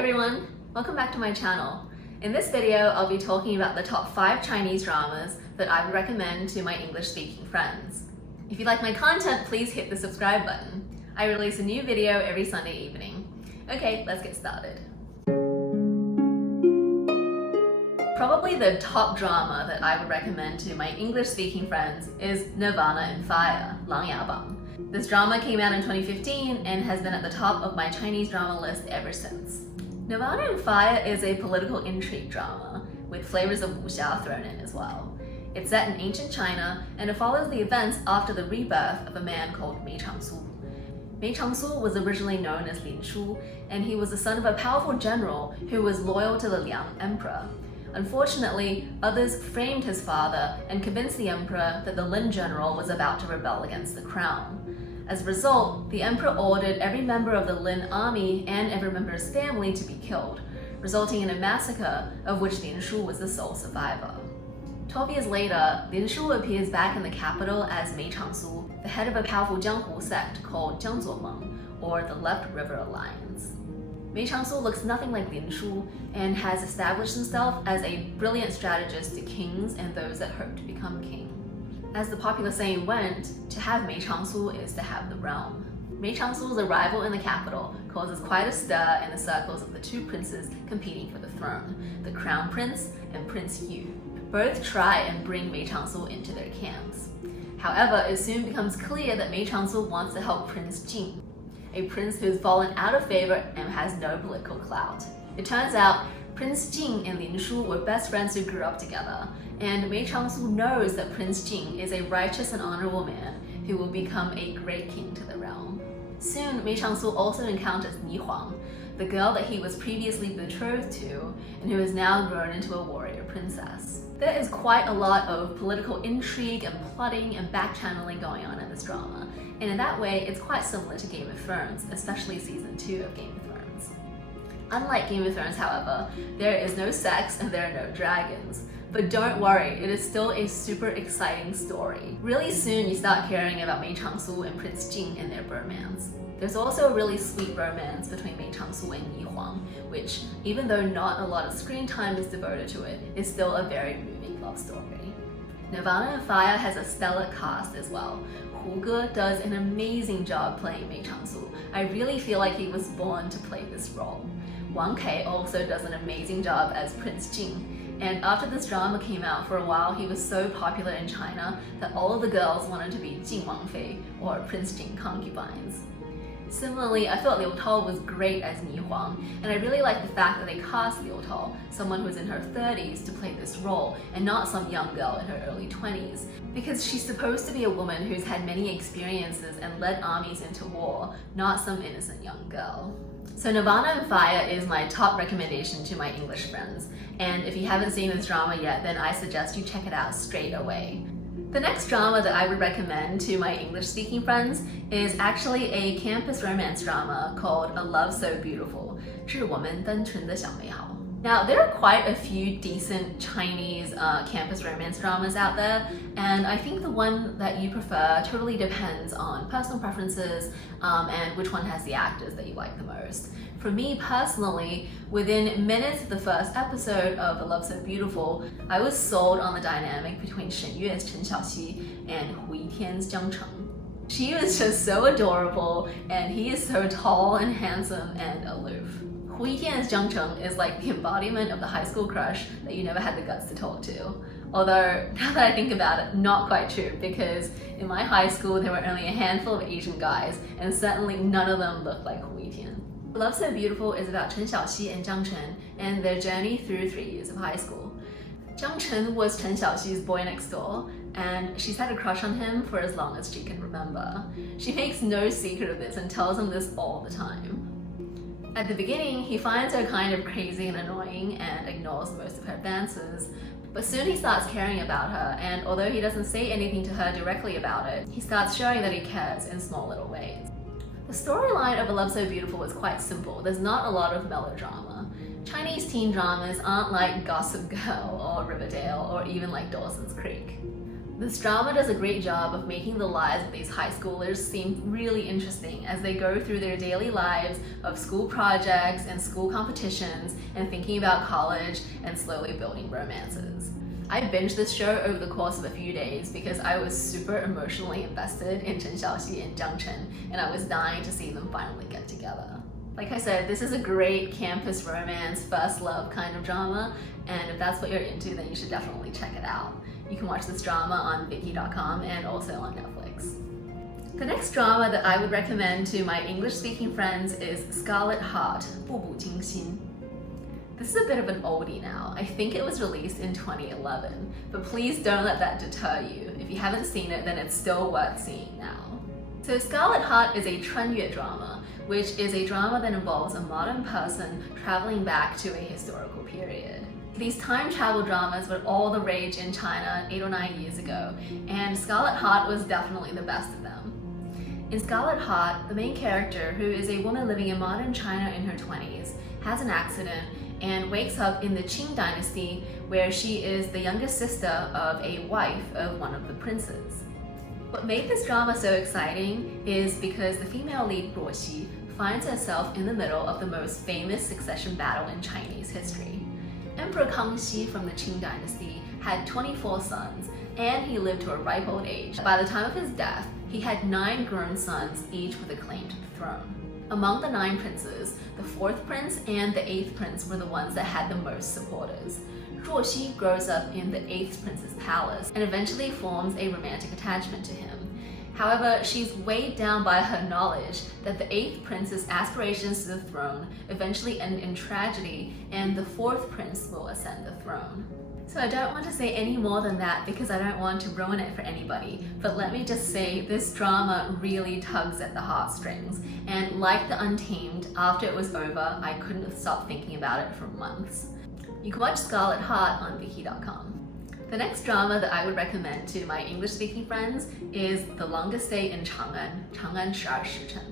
everyone! Welcome back to my channel. In this video, I'll be talking about the top 5 Chinese dramas that I would recommend to my English-speaking friends. If you like my content, please hit the subscribe button. I release a new video every Sunday evening. Okay, let's get started. Probably the top drama that I would recommend to my English-speaking friends is Nirvana and Fire, 琅琊榜. This drama came out in 2015 and has been at the top of my Chinese drama list ever since. Nirvana and Fire is a political intrigue drama, with flavors of wuxia thrown in as well. It's set in ancient China, and it follows the events after the rebirth of a man called Mei Changsu. Mei Changsu was originally known as Lin Shu, and he was the son of a powerful general who was loyal to the Liang Emperor. Unfortunately, others framed his father and convinced the emperor that the Lin general was about to rebel against the crown. As a result, the emperor ordered every member of the Lin army and every member's family to be killed, resulting in a massacre of which Lin Shu was the sole survivor. 12 years later, Lin Shu appears back in the capital as Mei Changsu, the head of a powerful Jianghu sect called Jiangzuomeng, or the Left River Alliance. Mei Changsu looks nothing like Lin Shu and has established himself as a brilliant strategist to kings and those that hope to become king. As the popular saying went, to have Mei Changsu is to have the realm. Mei Changsu's arrival in the capital causes quite a stir in the circles of the two princes competing for the throne, the Crown Prince and Prince Yu. Both try and bring Mei Changsu into their camps. However, it soon becomes clear that Mei Changsu wants to help Prince Jing, a prince who's fallen out of favor and has no political clout. It turns out Prince Jing and Lin Shu were best friends who grew up together, and Mei Changsu knows that Prince Jing is a righteous and honorable man who will become a great king to the realm. Soon, Mei Changsu also encounters Ni Huang, the girl that he was previously betrothed to and who has now grown into a warrior princess. There is quite a lot of political intrigue and plotting and back-channeling going on in this drama, and in that way, it's quite similar to Game of Thrones, especially season 2 of Game of Thrones. Unlike Game of Thrones, however, there is no sex and there are no dragons. But don't worry, it is still a super exciting story. Really soon you start caring about Mei Changsu and Prince Jing and their romance. There's also a really sweet romance between Mei Changsu and Ni Huang, which, even though not a lot of screen time is devoted to it, is still a very moving love story. Nirvana and Fire has a stellar cast as well. Hu Ge does an amazing job playing Mei Changsu. I really feel like he was born to play this role. Wang Kei also does an amazing job as Prince Jing. And after this drama came out, for a while he was so popular in China that all of the girls wanted to be Jing Wangfei, or Prince Jing concubines. Similarly, I thought Liu Tao was great as Ni Huang, and I really like the fact that they cast Liu Tao, someone who's in her 30s, to play this role, and not some young girl in her early 20s, because she's supposed to be a woman who's had many experiences and led armies into war, not some innocent young girl. So Nirvana and Fire is my top recommendation to my English friends, and if you haven't seen this drama yet, then I suggest you check it out straight away. The next drama that I would recommend to my English-speaking friends is actually a campus romance drama called A Love So Beautiful, 致我们单纯的小美好. Now, there are quite a few decent Chinese campus romance dramas out there, and I think the one that you prefer totally depends on personal preferences and which one has the actors that you like the most. For me personally, within minutes of the first episode of A Love So Beautiful, I was sold on the dynamic between Shen Yue's Chen Xiaoxi and Hu Yitian's Jiang Cheng. She was just so adorable, and he is so tall and handsome and aloof. Hu Yitian's Jiang Cheng is like the embodiment of the high school crush that you never had the guts to talk to. Although, now that I think about it, not quite true, because in my high school there were only a handful of Asian guys, and certainly none of them looked like Hu Yitian. Love So Beautiful is about Chen Xiaoxi and Jiang Chen and their journey through 3 years of high school. Jiang Chen was Chen Xiaoxi's boy next door, and she's had a crush on him for as long as she can remember. She makes no secret of this and tells him this all the time. At the beginning, he finds her kind of crazy and annoying and ignores most of her advances, but soon he starts caring about her, and although he doesn't say anything to her directly about it, he starts showing that he cares in small little ways. The storyline of A Love So Beautiful is quite simple. There's not a lot of melodrama. Chinese teen dramas aren't like Gossip Girl or Riverdale or even like Dawson's Creek. This drama does a great job of making the lives of these high schoolers seem really interesting as they go through their daily lives of school projects and school competitions and thinking about college and slowly building romances. I binged this show over the course of a few days because I was super emotionally invested in Chen Xiaoxi and Chang'An, and I was dying to see them finally get together. Like I said, this is a great campus romance, first love kind of drama, and if that's what you're into, then you should definitely check it out. You can watch this drama on Viki.com and also on Netflix. The next drama that I would recommend to my English-speaking friends is Scarlet Heart, 步步惊心. This is a bit of an oldie now. I think it was released in 2011, but please don't let that deter you. If you haven't seen it, then it's still worth seeing now. So Scarlet Heart is a 穿越 drama, which is a drama that involves a modern person traveling back to a historical period. These time travel dramas were all the rage in China 8 or 9 years ago, and Scarlet Heart was definitely the best of them. In Scarlet Heart, the main character, who is a woman living in modern China in her 20s, has an accident and wakes up in the Qing dynasty where she is the youngest sister of a wife of one of the princes. What made this drama so exciting is because the female lead Ruoxi finds herself in the middle of the most famous succession battle in Chinese history. Emperor Kangxi from the Qing dynasty had 24 sons, and he lived to a ripe old age. By the time of his death, he had 9 grown sons, each with a claim to the throne. Among the 9 princes, the 4th prince and the 8th prince were the ones that had the most supporters. Ruoxi grows up in the 8th prince's palace and eventually forms a romantic attachment to him. However, she's weighed down by her knowledge that the 8th prince's aspirations to the throne eventually end in tragedy, and the 4th prince will ascend the throne. So I don't want to say any more than that because I don't want to ruin it for anybody, but let me just say this drama really tugs at the heartstrings, and like the Untamed, after it was over, I couldn't have stopped thinking about it for months. You can watch Scarlet Heart on Viki.com. The next drama that I would recommend to my English-speaking friends is The Longest Day in Chang'An,长安十二时辰.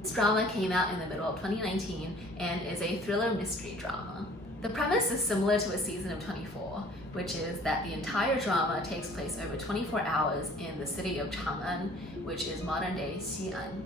This drama came out in the middle of 2019 and is a thriller mystery drama. The premise is similar to A Season of 24, which is that the entire drama takes place over 24 hours in the city of Chang'An, which is modern-day Xi'an.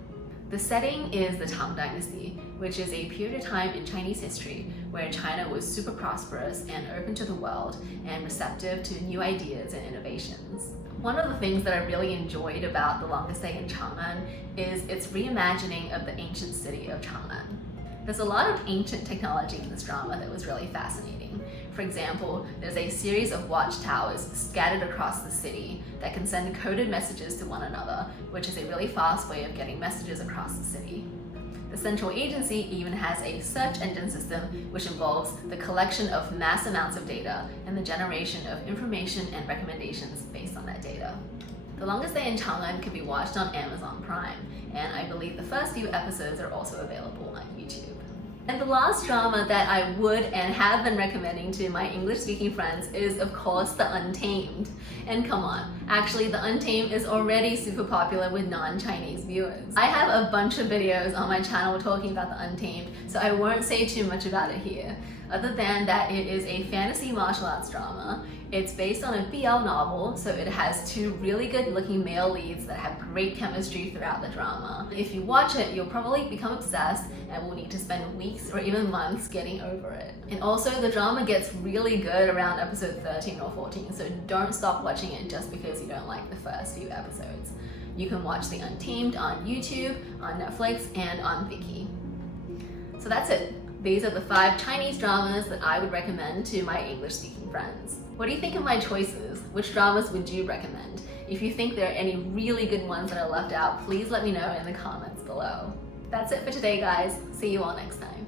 The setting is the Tang Dynasty, which is a period of time in Chinese history where China was super prosperous and open to the world and receptive to new ideas and innovations. One of the things that I really enjoyed about The Longest Day in Chang'an is its reimagining of the ancient city of Chang'an. There's a lot of ancient technology in this drama that was really fascinating. For example, there's a series of watchtowers scattered across the city that can send coded messages to one another, which is a really fast way of getting messages across the city. The central agency even has a search engine system which involves the collection of mass amounts of data and the generation of information and recommendations based on that data. The Longest Day in Chang'an can be watched on Amazon Prime, and I believe the first few episodes are also available on YouTube. And the last drama that I would and have been recommending to my English-speaking friends is, of course, The Untamed. And come on, actually The Untamed is already super popular with non-Chinese viewers. I have a bunch of videos on my channel talking about The Untamed, so I won't say too much about it here, other than that it is a fantasy martial arts drama. It's based on a BL novel, so it has 2 really good-looking male leads that have great chemistry throughout the drama. If you watch it, you'll probably become obsessed and will need to spend weeks or even months getting over it. And also, the drama gets really good around episode 13 or 14, so don't stop watching it just because you don't like the first few episodes. You can watch The Untamed on YouTube, on Netflix, and on Viki. So that's it. These are the 5 Chinese dramas that I would recommend to my English-speaking friends. What do you think of my choices? Which dramas would you recommend? If you think there are any really good ones that are left out, please let me know in the comments below. That's it for today, guys. See you all next time.